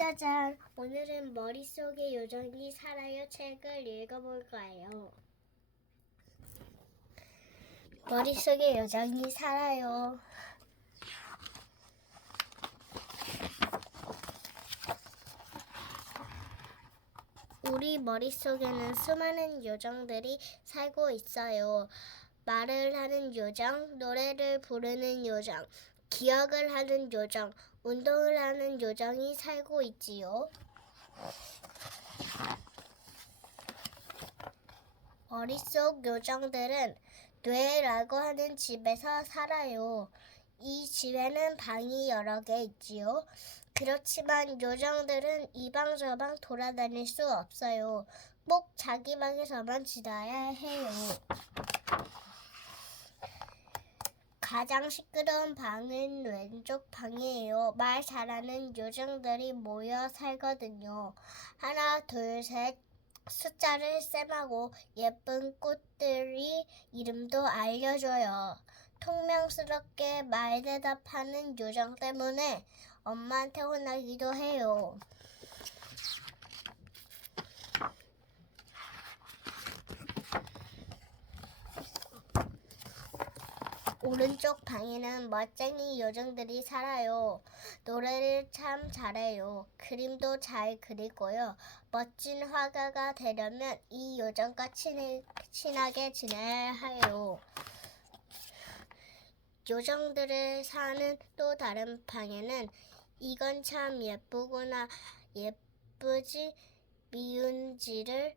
짜잔! 오늘은 머릿속에 요정이 살아요 책을 읽어볼 거예요. 머릿속에 요정이 살아요. 우리 머릿속에는 수많은 요정들이 살고 있어요. 말을 하는 요정, 노래를 부르는 요정, 기억을 하는 요정, 운동을 하는 요정이 살고 있지요. 머릿속 요정들은 뇌라고 하는 집에서 살아요. 이 집에는 방이 여러 개 있지요. 그렇지만 요정들은 이방저방 돌아다닐 수 없어요. 꼭 자기 방에서만 지내야 해요. 가장 시끄러운 방은 왼쪽 방이에요. 말 잘하는 요정들이 모여 살거든요. 하나, 둘, 셋. 숫자를 셈하고 예쁜 꽃들이 이름도 알려줘요. 통명스럽게 말 대답하는 요정 때문에 엄마한테 혼나기도 해요. 오른쪽 방에는 멋쟁이 요정들이 살아요. 노래를 참 잘해요. 그림도 잘 그리고요. 멋진 화가가 되려면 이 요정과 친해, 친하게 지내야 해요. 요정들을 사는 또 다른 방에는 이건 참 예쁘구나, 예쁘지, 미운지를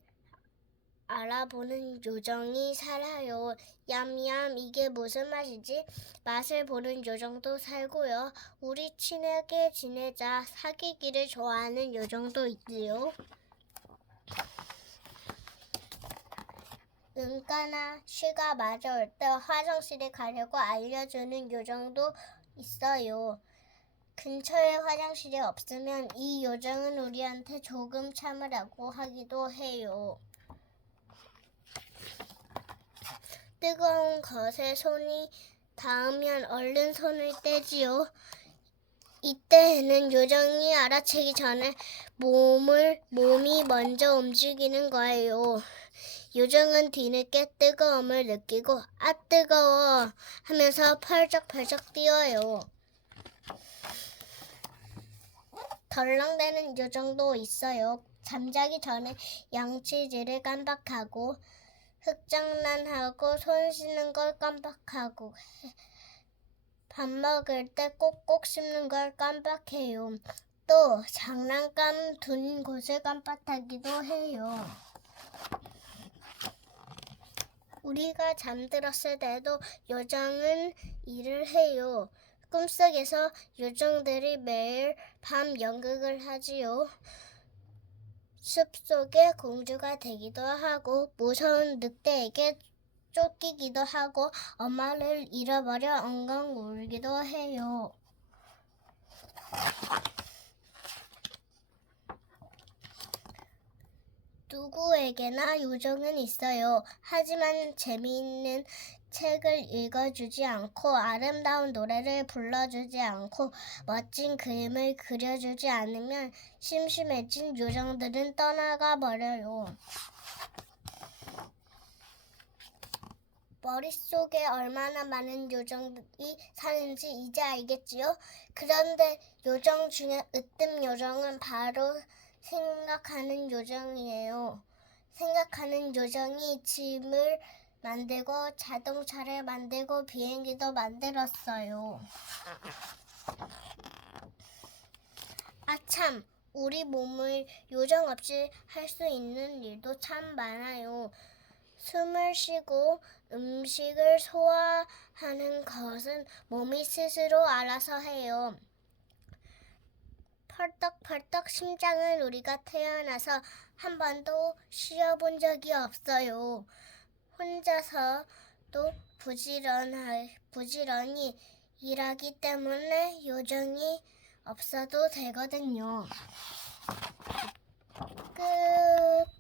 알아보는 요정이 살아요. 얌얌 이게 무슨 맛이지? 맛을 보는 요정도 살고요. 우리 친하게 지내자 사귀기를 좋아하는 요정도 있지요. 응가나 쉬가 마저올 때 화장실에 가려고 알려주는 요정도 있어요. 근처에 화장실이 없으면 이 요정은 우리한테 조금 참으라고 하기도 해요. 뜨거운 것에 손이 닿으면 얼른 손을 떼지요. 이때에는 요정이 알아채기 전에 몸을 몸이 먼저 움직이는 거예요. 요정은 뒤늦게 뜨거움을 느끼고 아 뜨거워 하면서 펄쩍펄쩍 뛰어요. 덜렁대는 요정도 있어요. 잠자기 전에 양치질을 깜빡하고 흙장난하고 손 씻는 걸 깜빡하고 밥 먹을 때 꼭꼭 씹는 걸 깜빡해요. 또 장난감 둔 곳을 깜빡하기도 해요. 우리가 잠들었을 때도 요정은 일을 해요. 꿈속에서 요정들이 매일 밤 연극을 하지요. 숲속의 공주가 되기도 하고 무서운 늑대에게 쫓기기도 하고 엄마를 잃어버려 엉엉 울기도 해요. 누구에게나 요정은 있어요. 하지만 재미있는 책을 읽어주지 않고 아름다운 노래를 불러주지 않고 멋진 그림을 그려주지 않으면 심심해진 요정들은 떠나가 버려요. 머릿속에 얼마나 많은 요정들이 사는지 이제 알겠지요? 그런데 요정 중에 으뜸 요정은 바로 생각하는 요정이에요. 생각하는 요정이 짐을 만들고 자동차를 만들고 비행기도 만들었어요. 아참, 우리 몸을 요정 없이 할 수 있는 일도 참 많아요. 숨을 쉬고 음식을 소화하는 것은 몸이 스스로 알아서 해요. 펄떡펄떡 심장을 우리가 태어나서 한 번도 쉬어본 적이 없어요. 혼자서도 부지런하, 부지런히 일하기 때문에 요정이 없어도 되거든요. 끝.